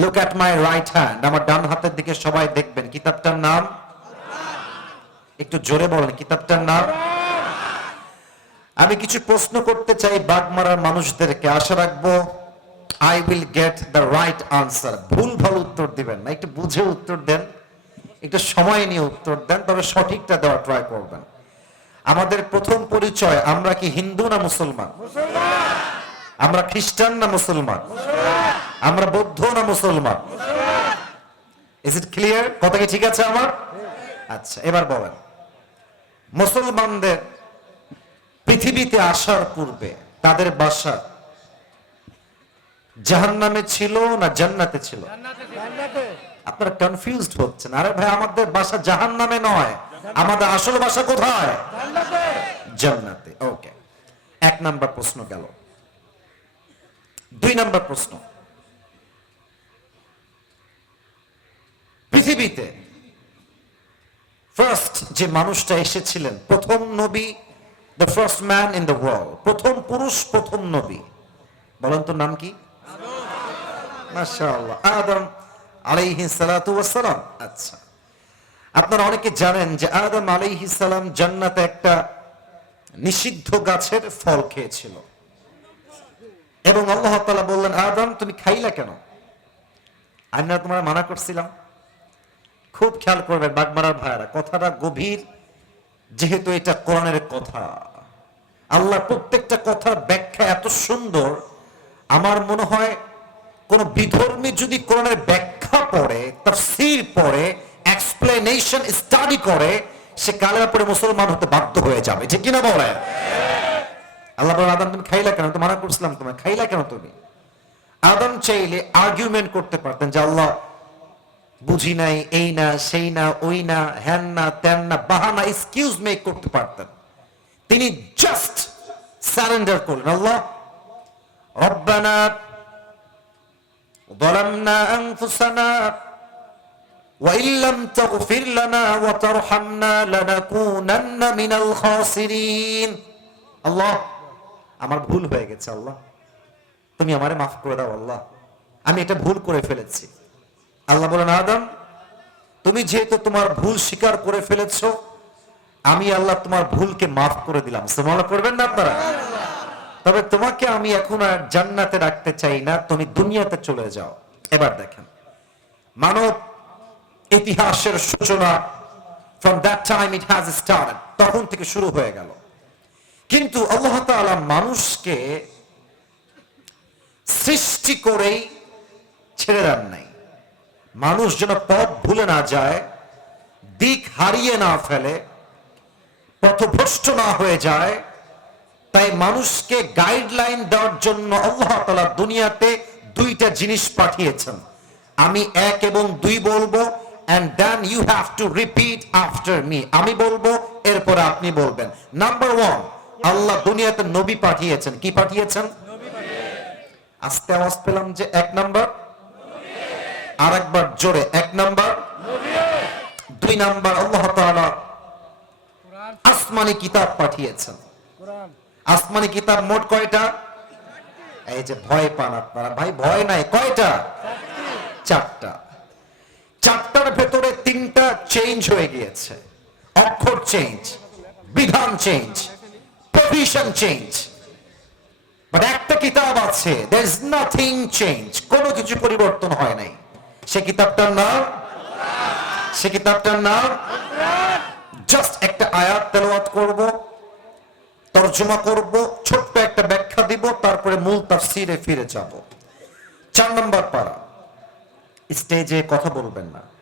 Look at my right hand আমার ডান হাতের দিকে সবাই দেখবেন। কিতাবটার নাম? একটু জোরে বলেন কিতাবটার নাম? আমি কিছু প্রশ্ন করতে চাই বাগমারার মানুষদেরকে। আশা রাখব I will get the right answer ভুল ভালো উত্তর দিবেন না। একটু বুঝে উত্তর দেন। একটু সময় নিয়ে উত্তর দেন তবে সঠিকটা দেওয়ার ট্রাই করবেন। আমাদের প্রথম পরিচয় আমরা কি হিন্দু না মুসলমান? আমরা খ্রিস্টান না মুসলমান! আমরা বৌদ্ধ না মুসলমান? ইজ ইট ক্লিয়ার কথা কি ঠিক আছে আমার? আচ্ছা এবার বলেন। মুসলমানদের পৃথিবীতে আসার পূর্বে তাদের বাসা জাহান্নামে ছিল না জান্নাতে ছিল? আপনারা কনফিউজড হচ্ছেন। আরে ভাই, আমাদের বাসা জাহান্নামে নয়। আমাদের আসল বাসা কোথায়? জান্নাতে। ওকে এক নাম্বার প্রশ্ন গেল। দুই নাম্বার প্রশ্ন। পৃথিবীতে। ফার্স্ট যে মানুষটা এসেছিলেন, প্রথম নবী the first man in the world প্রথম পুরুষ, প্রথম নবী। বলেন তো নাম কি? আদম আলাইহি সালাতু আচ্ছা। আপনারা অনেকে জানেন যে আদম আলাইহি সালাম জান্নাতে একটা নিষিদ্ধ গাছের ফল খেয়েছিল। এবং আল্লাহ তাআলা বললেন, আদম, তুমি খাইলা কেন? আমি না তোমার মানা করছিলাম। খুব খেয়াল করবেন, বাগমারার ভাইয়ারা, কথাটা গভীর, যেহেতু এটা কোরআনের কথা। আল্লাহ প্রত্যেকটা কথার ব্যাখ্যা এত সুন্দর, আমার মনে হয় কোন বিধর্মী যদি কোরআনের ব্যাখ্যা পড়ে, তাফসীর পড়ে এক্সপ্লেনেশন স্টাডি করে, সে কালের পরে মুসলমান হতে বাধ্য হয়ে যাবে। যে কিনা বলে আল্লাহ আদম তুমি খাইলা কেন? তো মানা করছিলাম তোমার খাইলা কেন তুমি? আদম চাইলে আর্গুমেন্ট করতে পারতেন যে আল্লাহ বুঝি নাই এই না সেই না ওই না হ্যান না ত্যান না বাহানা এক্সকিউজ মেক করতে পারতেন তিনি জাস্ট সারেন্ডার করলেন আল্লাহ রব্বানা ظلمنا أنفسنا وإن لم تغفر لنا وترحمنا لنكونن من الخاسرين আল্লাহ আমার ভুল হয়ে গেছে আল্লাহ তুমি আমারে মাফ করে দাও আল্লাহ আমি এটা ভুল করে ফেলেছি আল্লাহ বলেন, আদম, তুমি যেহেতু তোমার ভুল স্বীকার করে ফেলেছ, আমি আল্লাহ তোমার ভুলকে মাফ করে দিলাম। মনে করবেন না আপনারা? তবে তোমাকে আমি এখন আর জান্নাতে রাখতে চাই না, তুমি দুনিয়াতে চলে যাও। এবার দেখেন, মানব ইতিহাসের সূচনা from that time it has start তখন থেকে শুরু হয়ে গেল। কিন্তু আল্লাহ তাআলা মানুষকে সৃষ্টি করেই ছেড়ে দেন নাই। মানুষ যেন পথ ভুলে না যায় দিক হারিয়ে না ফেলে পথভ্রষ্ট না হয়ে যায় তাই মানুষকে গাইডলাইন দেওয়ার জন্য আল্লাহ দুনিয়াতে দুইটা জিনিস পাঠিয়েছেন। আমি এক এবং দুই বলব and then you have to repeat after me আমি বলব এরপরে আপনি বলবেন। নাম্বার ওয়ান আল্লাহ দুনিয়াতে নবী পাঠিয়েছেন। কি পাঠিয়েছেন? আস্তে আওয়াজ পেলাম যে এক নাম্বার আর একবার জোরে এক নাম্বার। দুই নাম্বার আল্লাহ তাআলা আসমানি কিতাব পাঠিয়েছেন। আসমানি কিতাব মোট কয়টা? এই যে ভয় পান আপনারা ভাই ভয় নাই কয়টা? চারটা। চারটার ভেতরে তিনটা চেঞ্জ হয়ে গিয়েছে। অক্ষর চেঞ্জ বিধান চেঞ্জ প্রভিশন চেঞ্জ বাট একটা কিতাব আছে দের ইজ নাথিং চেঞ্জ কোনো কিছু পরিবর্তন হয় নাই। সে কিতাবটার নাম? সে কিতাবটার নাম? জাস্ট একটা আয়াত তেলাওয়াত করব, তর্জমা করব, ছোট্ট একটা ব্যাখ্যা দিব, তারপরে মূল তাফসিরে ফিরে যাব। চার নম্বর পারা। স্টেজে কথা বলবেন না।